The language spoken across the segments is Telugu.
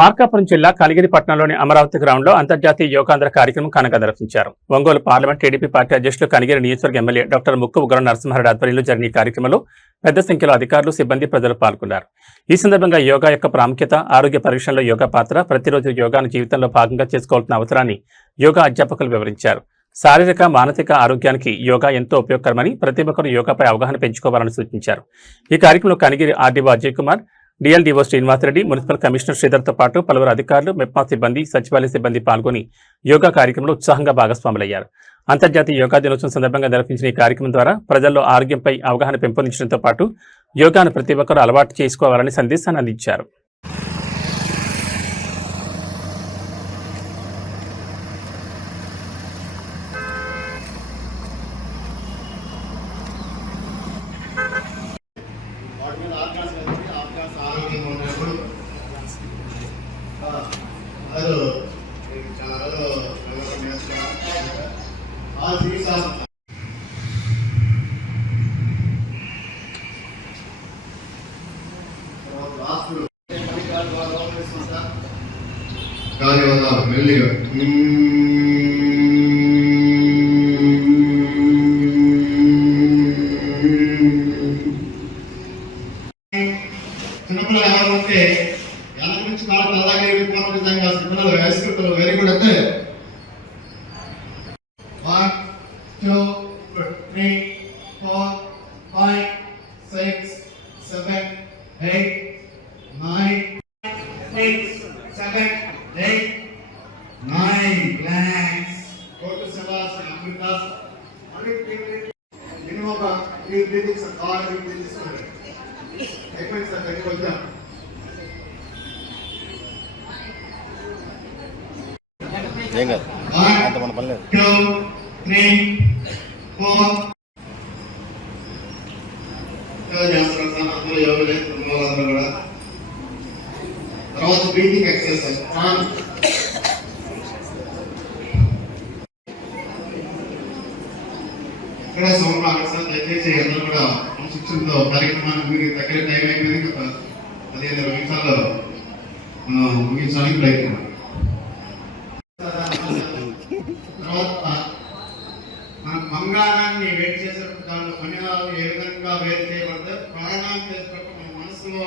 మార్కాపురం జిల్లా కలిగిరి పట్టణంలోని అమరావతి గ్రౌండ్ లో అంతర్జాతీయ యోగాంధ్ర కార్యక్రమం ఘనంగా నిర్వహించారు. ఒంగోలు పార్లమెంట్ టీడీపీ పార్టీ అధ్యక్షులు కనిగిరి నియోజకవర్గ ఎమ్మెల్యే డాక్టర్ ముక్కు ఉగ్ర నరసింహారెడ్డి ఆధ్వర్యంలో జరిగిన ఈ కార్యక్రమంలో పెద్ద సంఖ్యలో అధికారులు, సిబ్బంది, ప్రజలు పాల్గొన్నారు. ఈ సందర్భంగా యోగా యొక్క ప్రాముఖ్యత, ఆరోగ్య పరీక్షల్లో యోగా పాత్ర, ప్రతిరోజు యోగాను జీవితంలో భాగంగా చేసుకోవాల్సిన అవసరాన్ని యోగా అధ్యాపకులు వివరించారు. శారీరక, మానసిక ఆరోగ్యానికి యోగా ఎంతో ఉపయోగకరమని, ప్రతి ఒక్కరూ యోగాపై అవగాహన పెంచుకోవాలని సూచించారు. ఈ కార్యక్రమంలో Kanigiri RDO Ajay Kumar, DLDO Srinivasa Reddy, municipal commissioner శ్రీధర్తో పాటు పలువురు అధికారులు, మెప్మా సిబ్బంది, సచివాలయ సిబ్బంది పాల్గొని యోగా కార్యక్రమంలో ఉత్సాహంగా భాగస్వాములయ్యారు. అంతర్జాతీయ యోగా దినోత్సవం సందర్భంగా నిర్వహించిన ఈ కార్యక్రమం ద్వారా ప్రజల్లో ఆరోగ్యంపై అవగాహన పెంపొందించడంతో పాటు యోగాను ప్రతి ఒక్కరూ అలవాటు చేసుకోవాలని సందేశాన్ని అందించారు. మెల్లిగా చిన్నపిల్లలు ఎవరంటే ఎలా నుంచి వాళ్ళకి అలాగే విధంగా పిల్లలు వయస్కృతులు వెరీ గుడ్ అంటే 1 2 3 4 5 6 7 8 9 7 8 9 blanks. Go to Savas and Amritas. Minimum you did this and all you did this. Equals the agriculture. Yenga. 1 2 3 4. తర్వాత బ్రీతింగ్ ఎక్సర్సైజ్ ఇక్కడ సోమవారం సార్ దయచేసి అందరూ కూడా శిక్షణతో కార్యక్రమాన్ని మీకు తగిన టైం అయిపోయింది. 15 నిమిషాల్లో ముగించడానికి ప్రయత్నం. తర్వాత మన బంగారాన్ని వేడి చేసేటప్పుడు దానిలో ఖనిజాలు ఏ విధంగా వేరు చేయబడితే ప్రాణాలు చేసేటప్పుడు మన మనసులో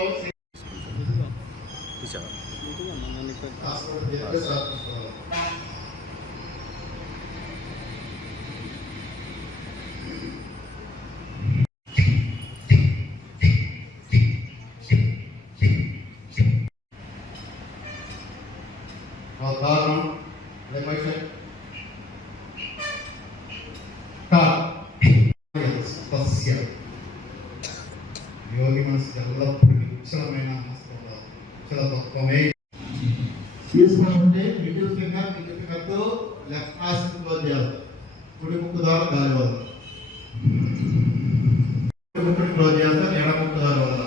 యోగి మనసు ఎల్లప్పుడూ నిశ్చలమైన తత్వమే తీసుకుంటే మిడిల్ ఫింగర్తో లెఫ్ట్ నాసిక్ క్లోజ్ చేయాలి. కుడి ముక్కు ద్వారా గాలి వదల, కుడి ముక్కుని క్లోజ్ చేస్తాం, ఎడ ముక్కు ద్వారా వదల,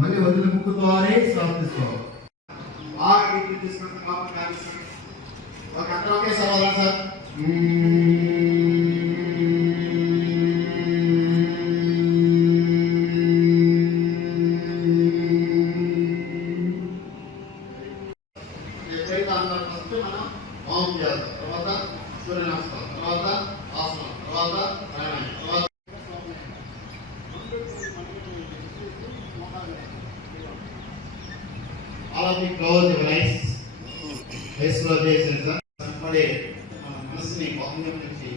మళ్ళీ వదిలి ముక్కు ద్వారా శ్వాస తీసుకోవాలి. బాగా డీప్ తీసుకుంటే ఒక అందరూ ఒకేసారి వదలండి సార్. మనం ఓం చేయాలి, తర్వాత సూర్య నమస్కారం, తర్వాత ఆసనం, తర్వాత ప్రాణాయామం, తర్వాత all of you close your eyes. Eyes close చేయండి సార్. పడే మనసుని బాహ్యం నుంచి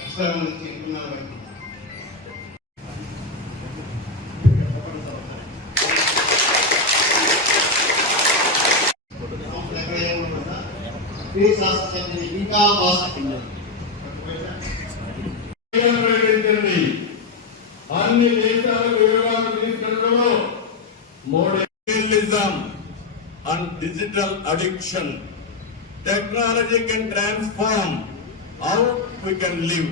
ఎక్స్టర్నల్ నుంచి ఇంటర్నల్ వైపు ఇంకా అన్ని దేశాలకు యోగాను తీసుకెళ్లడంలో modernism and digital addiction. Technology can transform how we can live.